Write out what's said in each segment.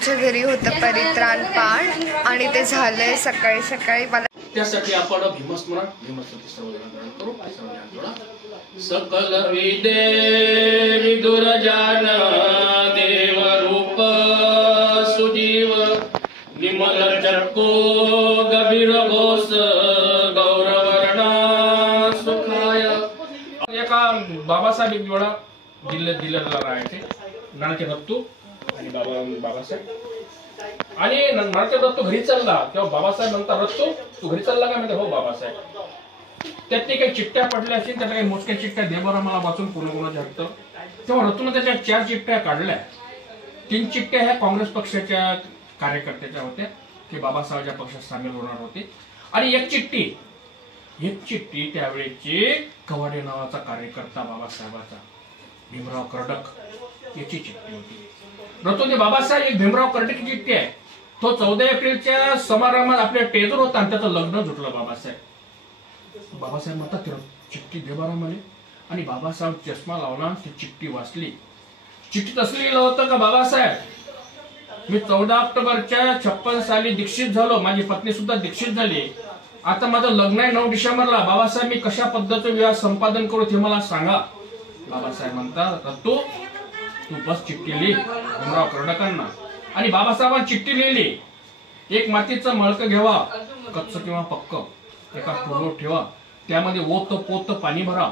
आमच्या घरी होतं परित्राण पाठ आणि ते झालंय सकाळी सकाळी. मला त्यासाठी आपण भीमस्मरण करू. सकल विदे विदुरजान देव रूप सुजीव निमल चक्को गभीर घोष गौरवर्णा सुखाय. एका बाबासाहेब एक वेळा दिल्लीला राहायचे. नानाचे दत्तू आणि बाबासाहेब आणि नानाचे दत्तू घरी चालला तेव्हा बाबासाहेब म्हणतात, रत्तू तू घरी चालला का? म्हणते हो बाबासाहेब. त्यातली काही चिठ्ठ्या पडल्या असतील, त्याला काही मोजक्या चिठ्ठ्या दे बरं मला वाचून कोणाकोणाच्या हट्ट. तेव्हा रत्तून त्याच्या 4 चिठ्ठ्या काढल्या. 3 चिठ्ठ्या ह्या काँग्रेस पक्षाच्या कार्यकर्त्याच्या होत्या, ते बाबासाहेबच्या पक्षात सामील होणार होते. आणि एक चिठ्ठी त्यावेळेची कवाडे नावाचा कार्यकर्ता बाबासाहेबाचा भीमराव कर्डक याची चिठ्ठी होती. रतोजी बाबासाहेब एक भीमराव कर्डक चिठ्ठी आहे. तो 14 एप्रिलच्या समारंभात आपल्या टेजर होता आणि त्याचं लग्न जुटलं. बाबासाहेब म्हणतात चिठ्ठी दे बरं मला. आणि बाबासाहेब चष्मा लावला, ती चिठ्ठी वाचली. चिठ्ठीत असं लिहिलं होतं का, बाबासाहेब मी 14 ऑक्टोबरच्या 56 साली दीक्षित झालो. माझी पत्नी सुद्धा दीक्षित झाली. आता माझं लग्न आहे 9 डिसेंबरला. बाबासाहेब मी कशा पद्धतीचं विवाह संपादन करू ते मला सांगा. बाबासाहेब म्हणतात, रत्तू तू बस चिठ्ठी लिही भीमराव कर्डकांना. आणि बाबासाहेबांनी चिठ्ठी लिहिली. एक मातीचं मळकं घ्यावा, कच्च किंवा पक्क, एका टोलवर ठेवा, त्यामध्ये ओत पोत पाणी भरा,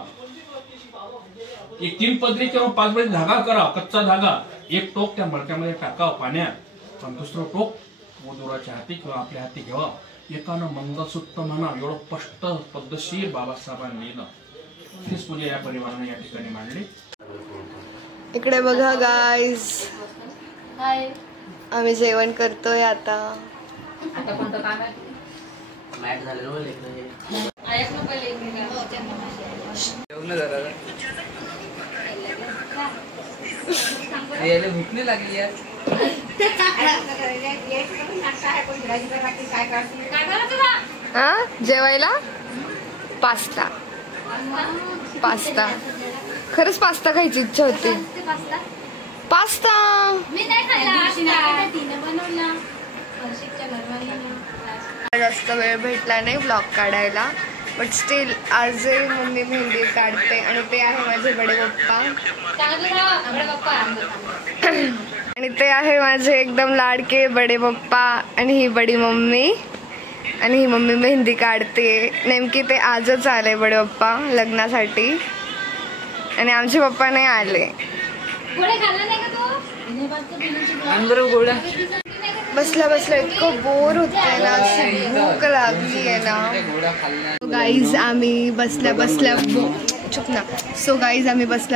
एक 3 पदरी किंवा 5 पदरी धागा करा, कच्चा धागा. एक टोक त्या मळक्यामध्ये टाकाव पाण्यात, आणि दुसरं टोक वधूराच्या हाती किंवा आपल्या हाती घ्यावा. एकानं मंगळसूत्र म्हणा. एवढं स्पष्ट पद्धतशीर बाबासाहेबांनी लिहिलं. तीच पूजा या परिवाराने या ठिकाणी मांडली. इकडे बघा गाईज, आम्ही जेवण करतोय आता. कोणतं काम आहे? मॅट झालं भूक नाही लागली यार. जेवायला पास्ता. खरंच पास्ता खायची इच्छा होती. पास्ता जास्त वेळ भेटला नाही ब्लॉग काढायला, बट स्टील आजही मम्मी मेहंदी काढते. आणि ते आहे माझे बडे पप्पा आणि ते आहे माझे एकदम लाडके बडे पप्पा. आणि ही बडी मम्मी, आणि ही मम्मी मेहंदी काढते. नेमकी ते आजच आले बडे पप्पा लग्नासाठी, आणि आमचे पप्पा नाही आले. बसल्या बसल्या इतकं बोर होतंय ना, अशी भूक लागली आहे ना. गाईज आम्ही बसल्या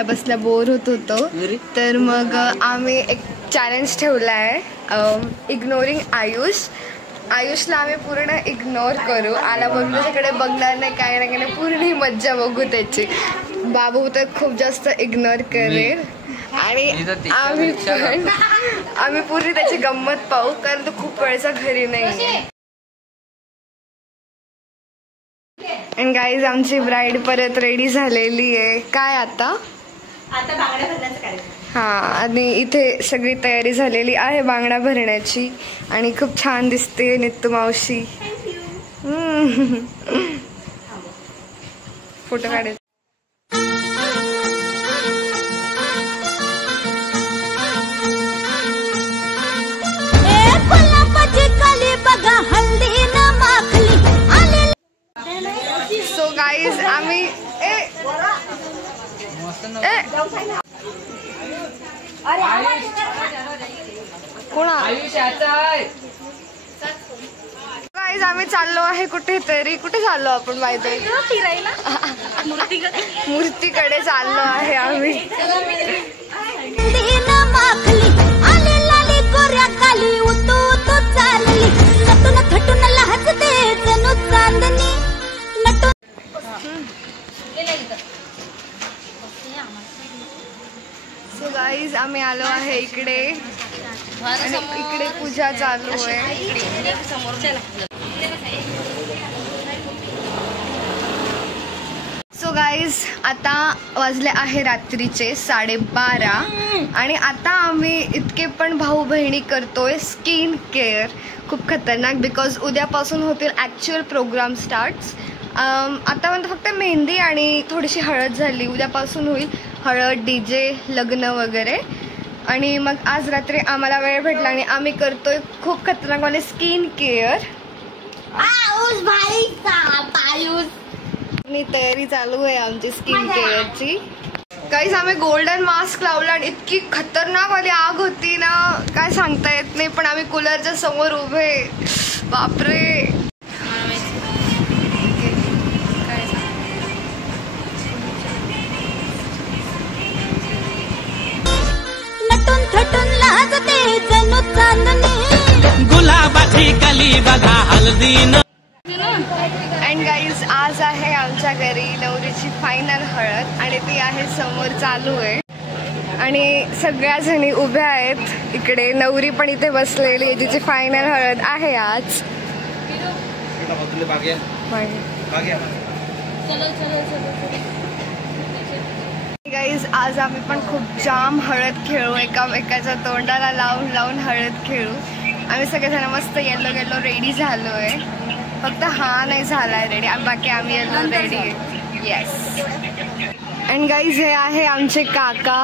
बसल्या बोर होत होतो. तर मग आम्ही एक चॅलेंज ठेवला आहे, इग्नोरिंग आयुषला आम्ही पूर्ण इग्नोर करू. आला बघून त्याच्याकडे बघणार नाही, काय ना काय, पूर्ण मज्जा बघू त्याची. बाबू तर खूप जास्त इग्नोर करेल आणि आम्ही पूर्ण त्याची गंमत पाहू, कारण तो खूप वेळचा घरी नाही. आणि गाईज आमची ब्राईड परत रेडी झालेली आहे. काय आता बांगड्या भरण्याचं कार्यक्रम. हा, आणि इथे सगळी तयारी झालेली आहे बांगडा भरण्याची, आणि खूप छान दिसते नित्तू मावशी. फोटो काढायचे. सो गाईज आम्ही गाईज आम्ही चाललो आहे कुठेतरी. कुठे चाललो आपण माहिती फिरायला? मूर्तीकडे चाललो आहे आम्ही. सो गाईज आम्ही आलो आहे इकडे, आणि इकडे पूजा चालू आहे. सो गाईज गाईज, आता वाजले आहे रात्रीचे 12:30 आणि आता आम्ही इतके पण भाऊ बहिणी करतोय स्किन केअर. खूप खतरनाक, बिकॉज उद्यापासून होतील ॲक्च्युअल प्रोग्राम स्टार्ट्स. आतापर्यंत फक्त मेहंदी आणि थोडीशी हळद झाली. उद्यापासून होईल हळद, DJ, लग्न वगैरे. आणि मग आज रात्री आम्हाला वेळ भेटला आणि आम्ही करतोय खूप खतरनाकवाले स्किन केअर. तयारी चालू आहे आमची स्किन केअरची. काहीच आम्ही गोल्डन मास्क लावला आणि इतकी खतरनाक वाली आग होती ना, काय सांगता येत नाही. पण आम्ही कूलरच्या समोर उभे, बापरे. नटून थटून लाजते जणू चांदणी, गुलाबाची कली बघा हळदीनं. अँड गाईज, आज आहे आमच्या घरी नवरीची फायनल हळद आणि ती आहे समोर चालू आहे. आणि सगळ्या जणी उभ्या आहेत इकडे. नवरी पण इथे बसलेली आहे, तिची फायनल हळद आहे आज. गाईज, आज आम्ही पण खूप जाम हळद खेळू. एकामेकाच्या तोंडाला लावून लावून हळद खेळू. आम्ही सगळेजण मस्त येलो येलो रेडी झालोय. फक्त हा नाही झालाय रेडी, बाकी आम्ही येलो रेडी आहे. येस. अँड गाईज, हे आहे आमचे काका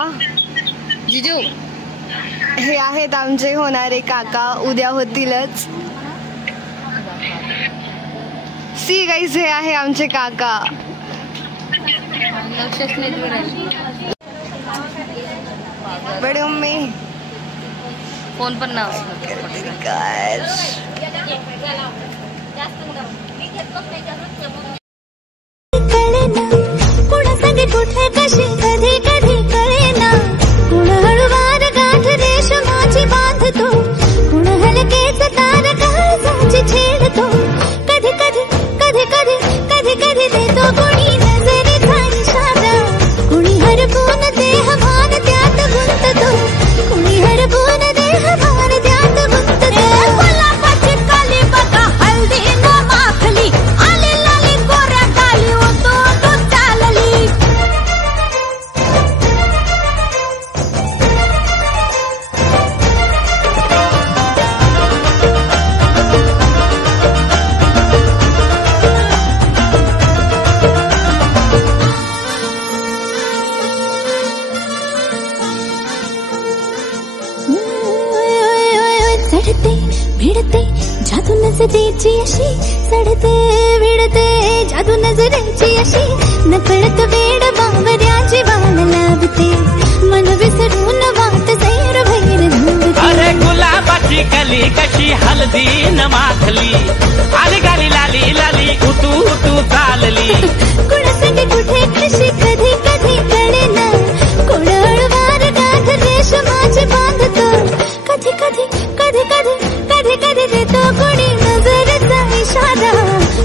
जिजू. हे आहेत आमचे होणारे काका, उद्या होतीलच. सी गाईज, हे आहे आमचे काका. बडी मम्मी फोन पण ना कुणा संगे कुठे कशी कधी कधी कळेना, कुण हळूवार गाठ रेशमाची बांधतो, कुण हलकेच तार काळजाची छेडतो. कधी कधी कधी कधी कधी कधी देतो कुणी नजरेचा इशारा, कुणी हरपून देह भान त्यात गुंततो, कुणी हरपून देह भान त्यात गुंततो. गुलाबाची काली बघा हळदीनं माखली, आली लाली गोऱ्या गाली होतो तो चालली. चढते भिडते जादू नजरेची अशी, चढते भिडते जादू नजरेची अशी, नकळत वेड बावऱ्याची वाण लाभते, मन विसरून वाट सैर भैर धुवते. अरे गुलाबाची कली कशी हळदीनं माखली, आली गाली लाली लाली उतू उतू चालली. कुणासाठी कुठे कशी कधी कधी कळेना, कोण हळूवार गाठ रेशमाची बांधतो. कधी कधी कधी कधी कधी कधी देतो कुणी नजरेचा इशारा,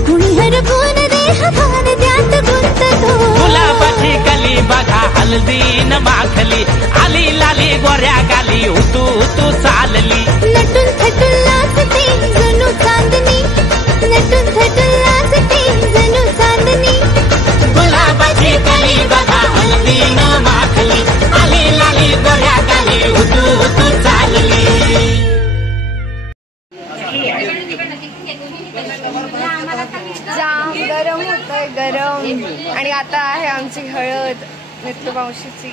कुणी हरपून देह भान त्यात गुंततो. गुलाबाची कली बघा हळदीनं माखली, आली लाली गोऱ्या गाली उतू उतू चालली. नटून थटून लाजते जणू चांदणी, नटून थटून लाजते जणू चांदणी. गुलाबाची कली बघा हळदीनं माखली, आली लाली गोऱ्या गाली उतू उतू चालली. जाम गरम होतंय, गरम. आणि आता आहे आमची हळद मित्र मावशीची.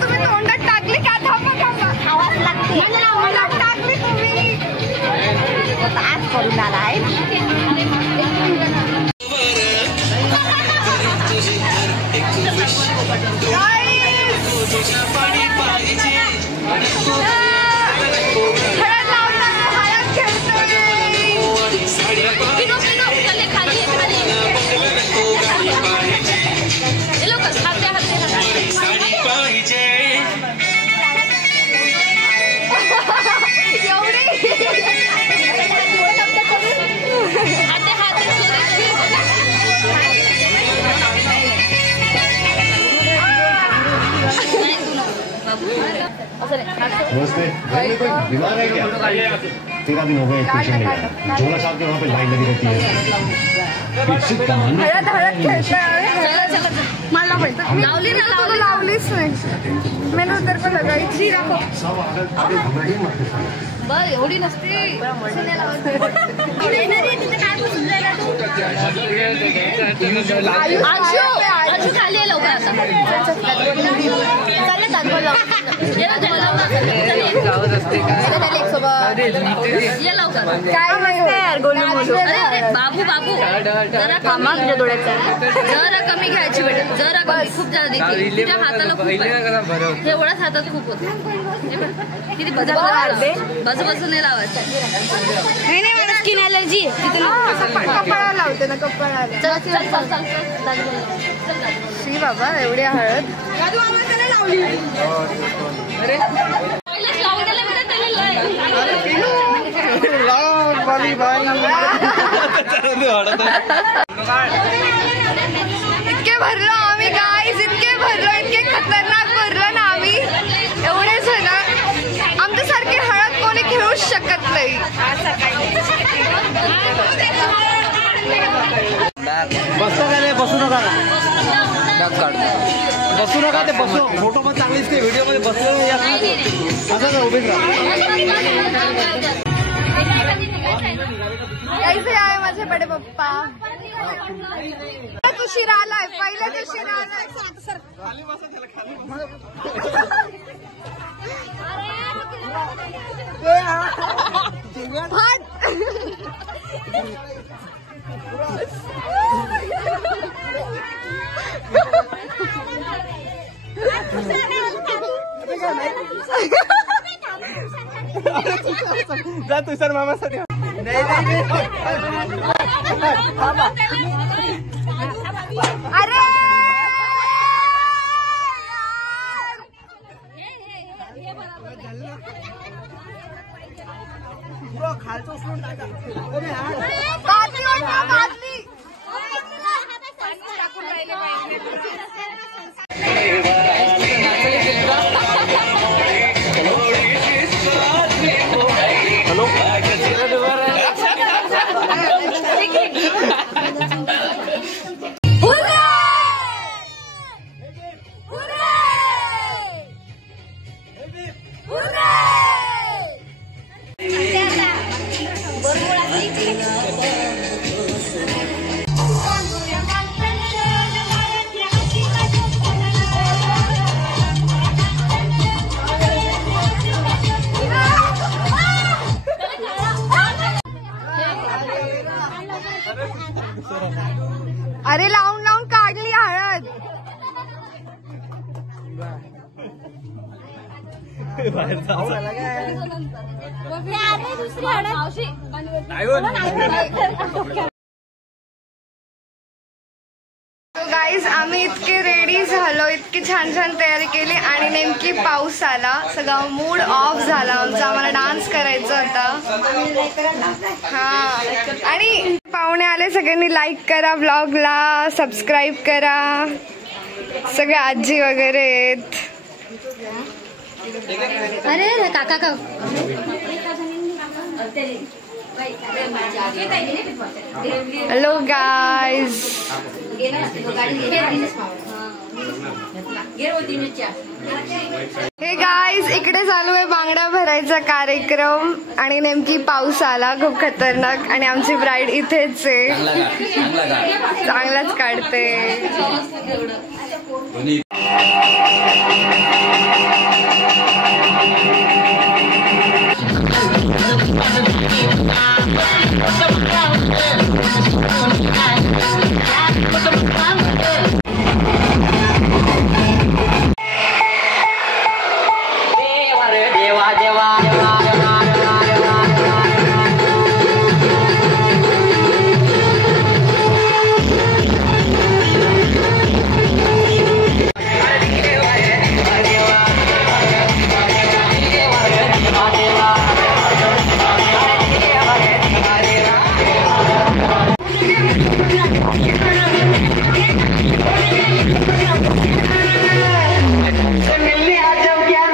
तुम्ही तोंडात टाकली का? थांबा तोंडात टाकली तुम्ही. आज करून आलाय. नमस्ते। घर में कोई बीमार है क्या? 13 दिन हो गए पेशेंट नहीं आया। झोला साहब के वहाँ पे लाइन लगी रहती है। पीछे कहानी लावली ना तुला लावलीच नाही मैंने उधर को लगाई थी बर एवढी नसते आजू खाली लवकर बाबू बाबू जरा जरा कमी घ्यायची बेटा जरा कमी खूप जास्त देखील तुझ्या हाताला खूप एवढाच हातात खूप होत किती बाजू नाही लावायचं नाही मला स्किन अलर्जी कपाळाला लावते ना कपाळाला शी बाबा एवढी हळद इतके भरलो आम्ही गाईज इतके भरलो इतके खतरनाक भरलो ना आम्ही एवढे जण आमच्यासारखी हळद कोणी खेळूच शकत नाही बसू नका बसू नका ते बसू फोटो पण चांगलीच ते व्हिडिओ मध्ये बसलो असं ना उभेच राहा कैसे आए माझे बड़े पप्पा उशीर आलाय पहिल्याच उशीर आलाय जा तू सर मामासाठी अरे खालचं उचलून टाका अरे लावून लावून काढली हळद गाईज आम्ही इतके रेडी झालो इतकी छान छान तयारी केली आणि नेमकी पाऊस आला सगळा मूड ऑफ झाला आमचा आम्हाला डान्स करायचा होता हा आणि पाहुणे आले सगळ्यांनी लाईक करा ब्लॉगला सबस्क्राईब करा सगळे आजी वगैरे आहेत अरे काका का हॅलो गाईज हे गाईज इकडे चालू आहे बांगडा भरायचा कार्यक्रम आणि नेमकी पाऊस आला खूप खतरनाक आणि आमची ब्राईड इथेच आहे चांगलाच काढते मिलने आ जाओ क्या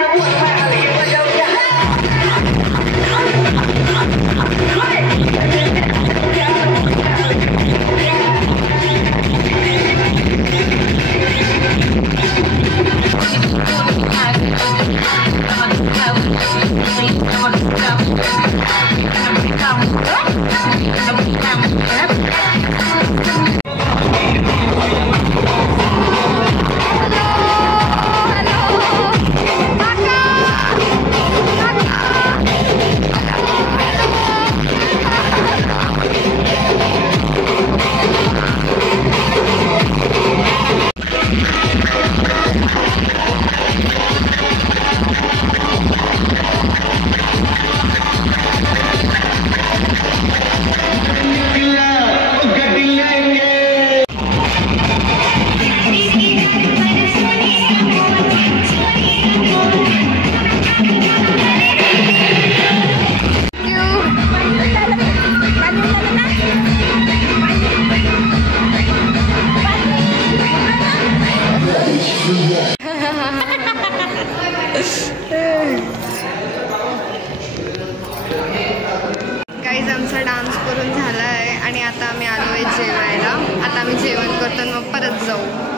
डान्स करून झाला आहे आणि आता आम्ही आलो आहे जेवायला. आता आम्ही जेवण करतो मग परत जाऊ.